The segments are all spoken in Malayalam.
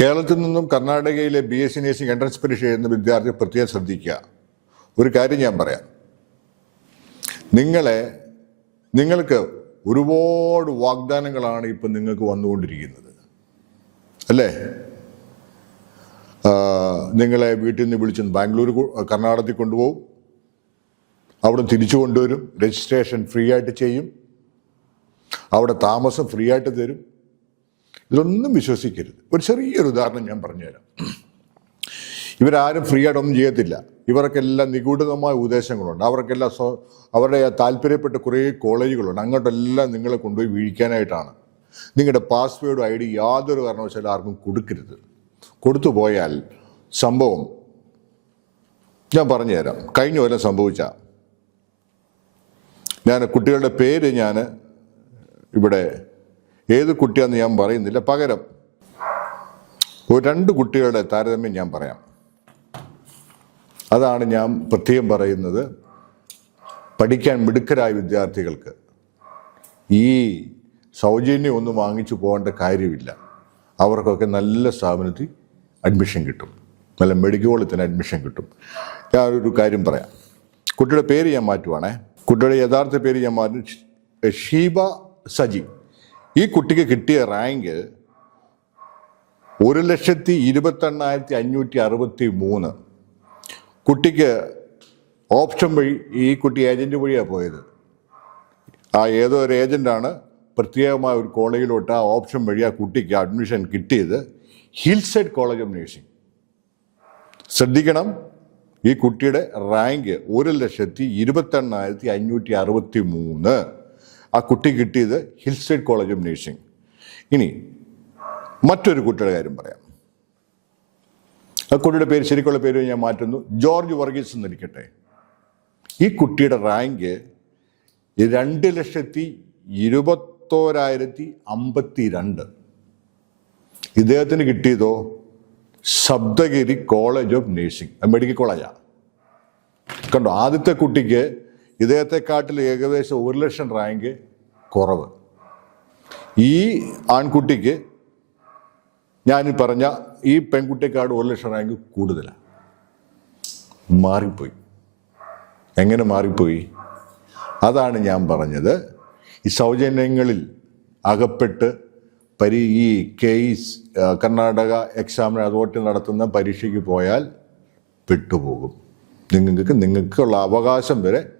കേരളത്തിൽ നിന്നും കർണാടകയിലെ B S C nursing entrance പരീക്ഷ എഴുതുന്ന വിദ്യാർത്ഥി പ്രത്യേകം ശ്രദ്ധിക്കുക. ഒരു കാര്യം ഞാൻ പറയാം. നിങ്ങളെ നിങ്ങൾക്ക് ഒരുപാട് വാഗ്ദാനങ്ങളാണ് ഇപ്പം നിങ്ങൾക്ക് വന്നുകൊണ്ടിരിക്കുന്നത്. അല്ലേ? നിങ്ങളെ വീട്ടിൽ നിന്ന് വിളിച്ച് ബാംഗ്ലൂർ കർണാടകത്തിൽ കൊണ്ടുപോകും. അവിടെ തിരിച്ചു കൊണ്ടുവരും. രജിസ്ട്രേഷൻ ഫ്രീ ആയിട്ട് ചെയ്യും. അവിടെ താമസം ഫ്രീ ആയിട്ട് തരും. ഇതൊന്നും വിശ്വസിക്കരുത്. ഒരു ചെറിയൊരു ഉദാഹരണം ഞാൻ പറഞ്ഞുതരാം. ഇവരാരും ഫ്രീ ആയിട്ടൊന്നും ചെയ്യത്തില്ല. ഇവർക്കെല്ലാം നിഗൂഢമായ ഉദ്ദേശങ്ങളുണ്ട് അവർക്കെല്ലാം സ്വ അവരുടെ താല്പര്യപ്പെട്ട കുറേ കോളേജുകളുണ്ട്. അങ്ങോട്ടെല്ലാം നിങ്ങളെ കൊണ്ടുപോയി വീഴിക്കാനായിട്ടാണ്. നിങ്ങളുടെ പാസ്വേഡും ഐ ഡി യാതൊരു കാരണവശാലും ആർക്കും കൊടുക്കരുത്. കൊടുത്തു പോയാൽ സംഭവം ഞാൻ പറഞ്ഞുതരാം. കഴിഞ്ഞ കൊല്ലം സംഭവിച്ച ഞാൻ കുട്ടികളുടെ പേര് ഞാൻ ഇവിടെ ഏത് കുട്ടിയാന്ന് ഞാൻ പറയുന്നില്ല. പകരം ഒരു രണ്ട് കുട്ടികളുടെ താരതമ്യം ഞാൻ പറയാം. അതാണ് ഞാൻ പ്രത്യേകം പറയുന്നത്. പഠിക്കാൻ മിടുക്കരായ വിദ്യാർത്ഥികൾക്ക് ഈ സൗജന്യം ഒന്നും വാങ്ങിച്ചു പോകേണ്ട കാര്യമില്ല. അവർക്കൊക്കെ നല്ല സ്ഥാപനത്തിൽ അഡ്മിഷൻ കിട്ടും. നല്ല മെഡിക്കൽ കോളേജിൽ തന്നെ അഡ്മിഷൻ കിട്ടും. ഞാനൊരു കാര്യം പറയാം. കുട്ടിയുടെ പേര് ഞാൻ മാറ്റുവാണേ. കുട്ടിയുടെ യഥാർത്ഥ പേര് ഞാൻ മാറ്റും. ഷീബ സജി. ഈ കുട്ടിക്ക് കിട്ടിയ റാങ്ക് ഒരു ലക്ഷത്തി ഇരുപത്തെണ്ണായിരത്തി അഞ്ഞൂറ്റി അറുപത്തി മൂന്ന്. കുട്ടിക്ക് ഓപ്ഷൻ വഴി ഈ കുട്ടി ഏജന്റ് വഴിയാണ് പോയത്. ആ ഏതോ ഒരു ഏജന്റാണ് പ്രത്യേകമായ ഒരു കോളേജിലോട്ട് ആ ഓപ്ഷൻ വഴി ആ കുട്ടിക്ക് അഡ്മിഷൻ കിട്ടിയത്. Hillside college of nursing. ശ്രദ്ധിക്കണം ഈ കുട്ടിയുടെ റാങ്ക് ഒരു ലക്ഷത്തി ഇരുപത്തെണ്ണായിരത്തി അഞ്ഞൂറ്റി അറുപത്തി മൂന്ന്. ആ കുട്ടി കിട്ടിയത് hill state college of nursing. ഇനി മറ്റൊരു കുട്ടിയുടെ കാര്യം പറയാം. ആ കുട്ടിയുടെ പേര് ശരിക്കുള്ള പേര് ഞാൻ മാറ്റുന്നു. ജോർജ് വർഗീസ് എന്നിരിക്കട്ടെ ഈ കുട്ടിയുടെ റാങ്ക് രണ്ട് ലക്ഷത്തി ഇരുപത്തോരായിരത്തി അമ്പത്തി രണ്ട് ഇദ്ദേഹത്തിന് കിട്ടിയതോ? Sabdagiri college of nursing. Medical കോളേജാണ് കണ്ടോ? ആദ്യത്തെ കുട്ടിക്ക് ഇദ്ദേഹത്തെക്കാട്ടിൽ ഏകദേശം ഒരു ലക്ഷം റാങ്ക് കുറവ്. ഈ ആൺകുട്ടിക്ക് ഞാൻ പറഞ്ഞ ഈ പെൺകുട്ടിക്കാട് ഒരു ലക്ഷം റാങ്ക് കൂടുതലാണ് മാറിപ്പോയി. എങ്ങനെ മാറിപ്പോയി? അതാണ് ഞാൻ പറഞ്ഞത്. ഈ സൗജന്യങ്ങളിൽ അകപ്പെട്ട് പരി ഈ കേസ് കർണാടക എക്സാമിന് അതോറിറ്റി നടത്തുന്ന പരീക്ഷയ്ക്ക് പോയാൽ പെട്ടുപോകും. നിങ്ങൾക്ക് നിങ്ങൾക്കുള്ള അവകാശം വരെ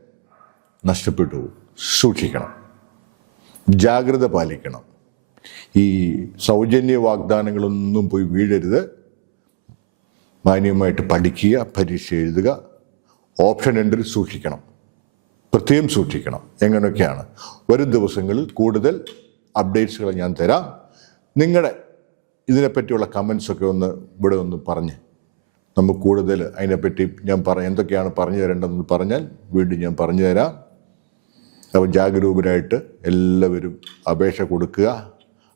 നഷ്ടപ്പെട്ടു പോകും. സൂക്ഷിക്കണം. ജാഗ്രത പാലിക്കണം. ഈ സൗജന്യ വാഗ്ദാനങ്ങളൊന്നും പോയി വീഴരുത്. മാന്യമായിട്ട് പഠിക്കുക പരീക്ഷ എഴുതുക ഓപ്ഷൻ എൻട്രി സൂക്ഷിക്കണം. പ്രത്യേകം സൂക്ഷിക്കണം. എങ്ങനെയൊക്കെയാണ്? വരും ദിവസങ്ങളിൽ കൂടുതൽ അപ്ഡേറ്റ്സുകൾ ഞാൻ തരാം. നിങ്ങളുടെ ഇതിനെപ്പറ്റിയുള്ള കമൻസൊക്കെ ഒന്ന് ഇവിടെ ഒന്ന് പറഞ്ഞ്. നമുക്ക് കൂടുതൽ അതിനെപ്പറ്റി ഞാൻ പറ എന്തൊക്കെയാണ് പറഞ്ഞു തരേണ്ടതെന്ന് പറഞ്ഞാൽ വീണ്ടും ഞാൻ പറഞ്ഞു തരാം. അപ്പോൾ ജാഗരൂകരായിട്ട് എല്ലാവരും അപേക്ഷ കൊടുക്കുക.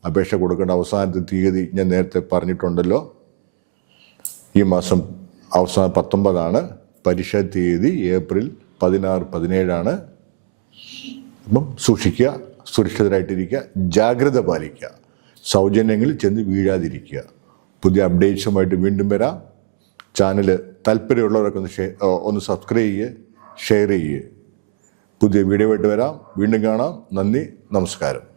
അപേക്ഷ കൊടുക്കേണ്ട അവസാനത്തെ തീയതി ഞാൻ നേരത്തെ പറഞ്ഞിട്ടുണ്ടല്ലോ. ഈ മാസം അവസാന പത്തൊമ്പതാണ്. പരീക്ഷാ തീയതി ഏപ്രിൽ പതിനാറ് പതിനേഴാണ്. അപ്പം സൂക്ഷിക്കുക സുരക്ഷിതരായിട്ടിരിക്കുക ജാഗ്രത പാലിക്കുക. സൗജന്യങ്ങളിൽ ചെന്ന് വീഴാതിരിക്കുക. പുതിയ അപ്ഡേറ്റ്സുമായിട്ട് വീണ്ടും വരാം. ചാനൽ താല്പര്യമുള്ളവരൊക്കെ ഒന്ന് ഒന്ന് സബ്സ്ക്രൈബ് ചെയ്യുക ഷെയർ ചെയ്യുക. പുതിയ വീഡിയോ ആയിട്ട് വരാം. വീണ്ടും കാണാം. നന്ദി. നമസ്കാരം.